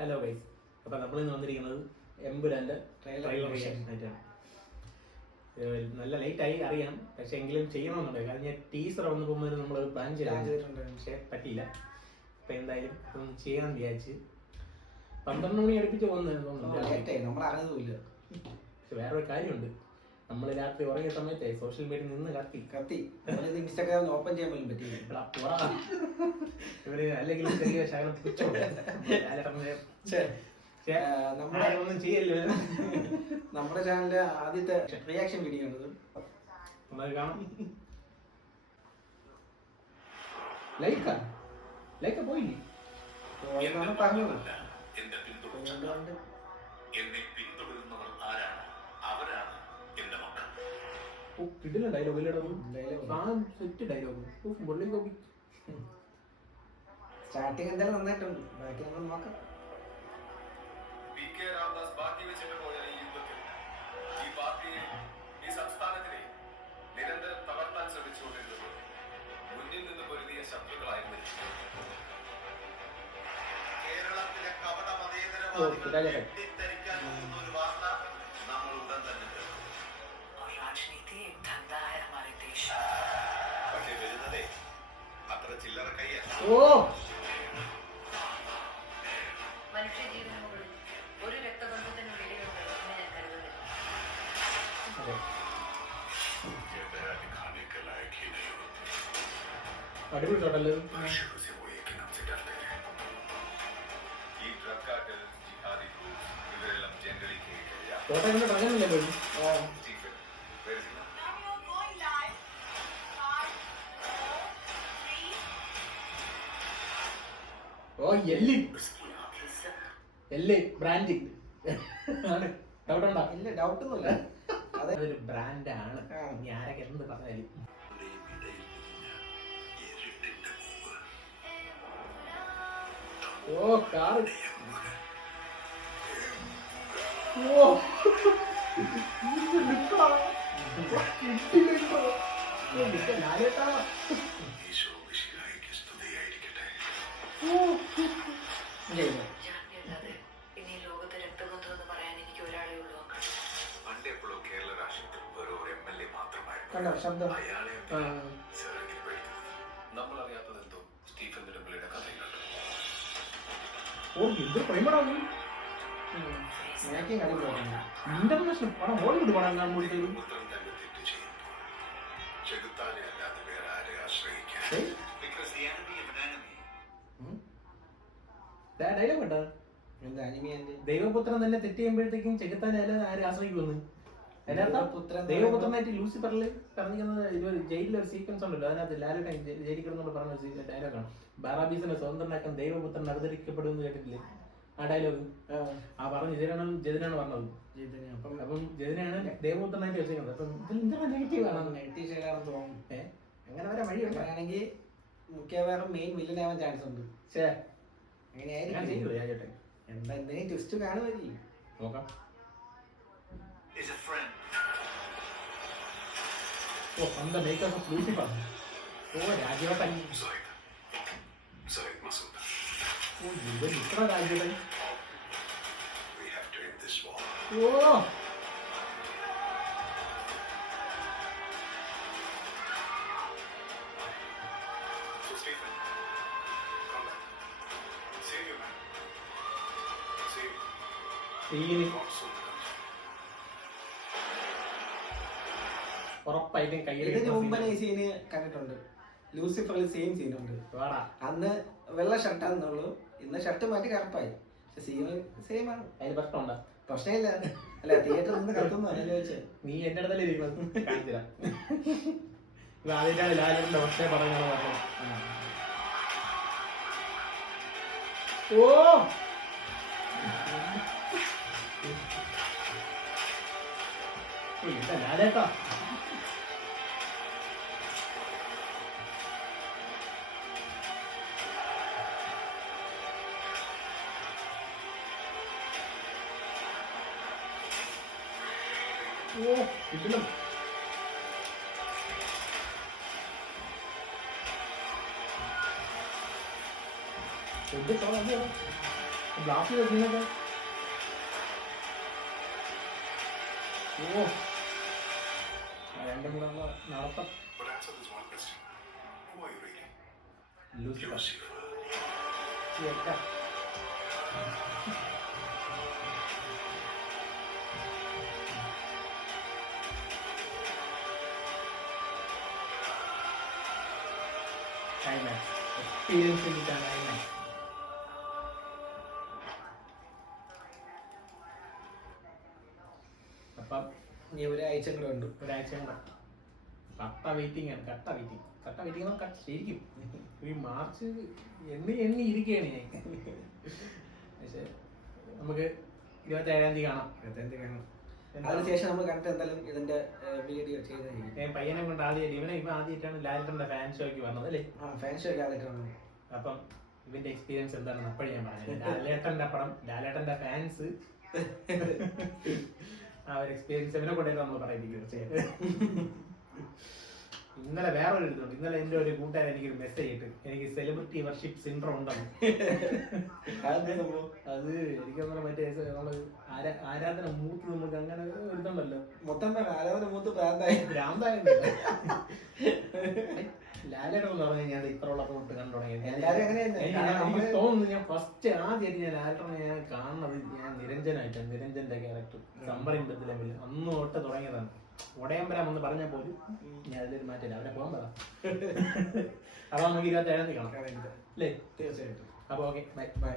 Hello guys, അപ്പോൾ നമ്മളിന്ന് വന്നിരിക്കുന്നത് എമ്പുരാൻ്റെ ട്രെയിലർ റിയാക്ഷൻ ആയിട്ടാണ്. നല്ല ലേറ്റായി അറിയാം, പക്ഷെ എങ്കിലും ചെയ്യണമെന്നുണ്ട്. കാരണം ഞാൻ ടീസർ വന്നപ്പോൾ നമ്മൾ പ്ലാൻ ചെയ്തിട്ടുണ്ട്, പക്ഷെ പറ്റിയില്ല. അപ്പം എന്തായാലും ഇപ്പം ചെയ്യാൻ വിചാരിച്ച് 12 മണി അടുപ്പിച്ച് പോകുന്നത്. പക്ഷെ വേറൊരു കാര്യമുണ്ട്, നമ്മൾ രാത്രി ഉറങ്ങിയ സമയത്തെ സോഷ്യൽ മീഡിയ നിന്ന് കത്തി ഇൻസ്റ്റാഗ്രാം ഓപ്പൺ ചെയ്യാൻ പോലും പറ്റില്ല. ഇവര് അല്ലെങ്കിൽ ചെറിയ ശകലം ഒന്നും ചെയ്യല്ലോ. നമ്മുടെ ചാനലിലെ ആദ്യത്തെ റിയാക്ഷൻ വീഡിയോ ആണ്. കാണാം. ലൈക്ക പോയില്ലേ പറഞ്ഞത്. കിട്ടില്ല ഡയലോഗ് സെറ്റ് ഡയലോഗ്. സ്റ്റാർട്ടിങ് എന്തായാലും നന്നായിട്ടുണ്ട്, ബാക്കി നമ്മൾ നോക്കാം. ബാക്കി വെച്ചിട്ട് പോയ ഈ യുദ്ധത്തിൽ ഈ പാർട്ടിയെ ഈ സംസ്ഥാനത്തിനെ നിരന്തരം തളർത്താൻ ശ്രമിച്ചുകൊണ്ടിരുന്നത് മുന്നിൽ നിന്ന് പൊരുതിയ ശത്രുക്കളായിരുന്നു. കേരളത്തിലെ കപട മതേതരവാദികളെ തെറ്റിദ്ധരിക്കാൻ പോകുന്ന ഒരു വാർത്ത നമ്മൾ ഉടൻ തന്നെ പക്ഷെ വരുന്നതേ അത്ര ചില്ലറ കൈയല്ല. മനുഷ്യജീവന് മുകളിൽ ഒരു രക്തബന്ധത്തിനും വിലയുണ്ട് എന്ന് ഞാൻ കരുതുന്നില്ല. അടിപൊളി ഷോട്ടല്ലേ. ഈ ഡ്രഗ് കാർട്ടൽ, ജിഹാദി ഗ്രൂപ്പ് ഇവരെല്ലാം ജനറലി കോട്ടയം പറഞ്ഞല്ലേ പോയി. ഓ എല്ല് ബ്രാൻഡിങ് ആണ്. ഡൗട്ടുണ്ടോ? ഇല്ല, ഡൗട്ടൊന്നുമില്ല. അതൊരു ബ്രാൻഡാണ്. ഇനി ആരൊക്കെ എന്ത് പറഞ്ഞാലും. ഓ കാറ്. ഓ ഇനി ലോകത്തെ രക്തബന്ധം എന്ന് പറയാൻ എനിക്ക് ഒരാളേ ഉള്ളൂ. പണ്ടെപ്പോഴോ കേരള രാഷ്ട്രത്തിൽ വെറും ഒരു MLA മാത്രമായിരുന്നു. കണ്ടോ ശബ്ദം? നമ്മൾ അറിയാത്തതെന്തോ സ്റ്റീഫൻ നെടുമ്പള്ളിയുടെ കഥയിലുണ്ട്. ഓ ഇത് പ്രൈമറാണ്. ഇന്റർനാഷണൽ പടം, ഹോളിവുഡ് പടം കാണാൻ കൂടി പുത്രൻ തന്നെ തെറ്റ് ചെയ്യുമ്പോൾ ചെകുത്താനെ അല്ലാതെ വേറെ ആരെ ആശ്രയിക്കാൻ. Because the enemy of an enemy. Dialogue കേട്ടോ. എന്താ അനിമി? ദൈവപുത്രൻ തന്നെ തെറ്റ് ചെയ്യുമ്പോഴത്തേക്കും ചെകുത്താനെ ആര് ആശ്രയിക്കുമെന്ന്. അതിനകത്ത് ദൈവപുത്രനായിട്ട് ലൂസിഫറിൽ പറഞ്ഞിരിക്കുന്നത് ജയിലിൽ ഒരു സീക്വൻസ് ഉണ്ടല്ലോ. അതിനകത്ത് ലാലുട്ടൻ ജയിലിൽ കിടന്നോട് പറഞ്ഞ ഡയലോഗാണ്. ബാറാബീസിനെ സ്വതന്ത്രനാക്കാൻ ദൈവപുത്രൻ അവതരിക്കപ്പെടുമെന്ന് കേട്ടിട്ടില്ലേ ആ ഡയലോഗ്? ആ പറഞ്ഞ ജതിനാണ് പറഞ്ഞത്. അപ്പം ജതിനാണ് ദൈവപുത്രനായിട്ട് വെച്ചിരിക്കുന്നത്. അപ്പം ഇതിൽ നെഗറ്റീവ് ആണ്. നെഗറ്റീവ് ഷെയ്ഡാണെന്ന് തോന്നുന്നു. അങ്ങനെ വരെ വഴിയുണ്ട്. അങ്ങനെയാണെങ്കിൽ മിക്കവാറും മെയിൻ വില്ലൻ ആവാൻ ചാൻസ് ഉണ്ട്. അങ്ങനെയായിരിക്കും. എന്താ എന്തെങ്കിലും ട്വിസ്റ്റ് കാണുമായിരിക്കും. നോക്കാം. Is a friend. ഓ എന്താ മേക്കപ്പ് ഓഫ് ലൂസിഫർ. ഓ രാജേട്ടൻ. Zaid Masood. ഓ ഇവൻ ഇത്ര രാജേട്ടൻ. We have to end this war. ഓ So Stephen, come back. Save you, man. Save you. Scene God soon comes. ഉറപ്പായിട്ടും ഇതിന് മുമ്പ് ഈ കയ്യിൽ സീന് കണ്ടിട്ടുണ്ട്. ലൂസിഫറിൽ സെയിം സീനുണ്ട്. വേടാ. അന്ന് വെള്ള ഷർട്ടാണെന്നുള്ളൂ, ഇന്ന് ഷർട്ട് മാറ്റി കറുപ്പായി. പക്ഷെ സീന് സെയിം ആണ്. അതിന് പ്രശ്നമുണ്ടോ? പ്രശ്നമില്ല. അല്ല, തിയേറ്ററിൽ നിന്ന് കത്തുന്നു അതിനെ വെച്ച്. നീ എന്റെ അടുത്തല്ലേ ഇരിക്കുന്നത്, കാണിച്ചില്ല. ഇത് ആദ്യമായിട്ടാണ് ലാലേട്ടന്റെ ഒറ്റ പടങ്ങൾ പറഞ്ഞത്. ഓ എന്താ ലാലേട്ടാ. ഓ കിട്ടണം. ബ്ലാസ്റ്റ് സീനൊക്കെ ഓ രണ്ടും കൂടെ നടത്തം. But answer this one question. Who are you really? Lucifer Lucifer. Experience കിട്ടാൻ അപ്പം ഇനി ഒരാഴ്ച കൂടെ ഉണ്ട്. ഒരാഴ്ച കൂടെ കട്ട വെയിറ്റിംഗ് ആണ്. കട്ട വെയിറ്റിംഗ് ശരിക്കും ഈ മാർച്ച് എണ്ണി ഇരിക്കുകയാണ് ഞാൻ. പക്ഷെ നമുക്ക് 27-ാം തീയതി കാണാം. അതിനുശേഷം നമ്മൾ കണ്ടിട്ട് എന്തായാലും ഇതിന്റെ വീഡിയോ ചെയ്തായിരിക്കും. ഞാൻ പയ്യനെ കൊണ്ട് ഇവൻ ആദ്യമായിട്ടാണ് ലാലേട്ടന്റെ ഫാൻ ഷോയ്ക്ക് വന്നത് അല്ലേ? ഫാൻ ഷോ ആയിട്ടാണ്. അപ്പം ഇവന്റെ എക്സ്പീരിയൻസ് എന്താണെന്ന് അപ്പോഴും ഞാൻ പറഞ്ഞത്. ലാലേട്ടന്റെ പടം, ലാലേട്ടന്റെ ഫാൻസ് ആ ഒരു എക്സ്പീരിയൻസ് ഇവനെ കൊണ്ടേ നമ്മൾ പറയുന്നത് തീർച്ചയായിട്ടും. ഇന്നലെ വേറൊരു ഇതുണ്ട്. ഇന്നലെ എന്റെ ഒരു കൂട്ടുകാരൻ എനിക്കൊരു മെസ്സേജ് ഇട്ട് എനിക്ക് സെലിബ്രിറ്റി വർഷിപ്പ് സിൻഡ്രോം ഉണ്ടെന്ന്. അത് എനിക്കങ്ങനെ മറ്റേ നമ്മള് ആരാധന മൂത്ത് നമുക്ക് അങ്ങനെ ഒരു ഇതുണ്ടല്ലോ. മൊത്തം ആരാധന മൂത്ത് ഭ്രാന്തായി. ലാലേട്ടൻ എന്ന് പറഞ്ഞാൽ ഞാൻ ഇത്രയുള്ള തൊട്ട് കണ്ടു തുടങ്ങിയത്. എല്ലാരും അങ്ങനെയല്ലേ? എനിക്ക് തോന്നുന്നു ഞാൻ ഫസ്റ്റ് ആദ്യമായിട്ട് ഞാൻ ലാലേട്ടനെ ഞാൻ കാണുന്നത് ഞാൻ നിരഞ്ജനായിട്ടാണ്. നിരഞ്ജന്റെ ക്യാരക്ടർ സമ്പറിൻ ബദലമിൽ അന്ന് തൊട്ട് തുടങ്ങിയതാണ്. ഒടയമ്പലം എന്ന് പറഞ്ഞാൽ പോലും ഞാൻ അതിലൊരു മാറ്റില്ല. അവരെ പോകാൻ പറ. അപ്പൊ നമുക്ക് 27-ാം തീയതി കാണാം അല്ലേ? തീർച്ചയായിട്ടും. അപ്പൊ ഓക്കെ ബൈ.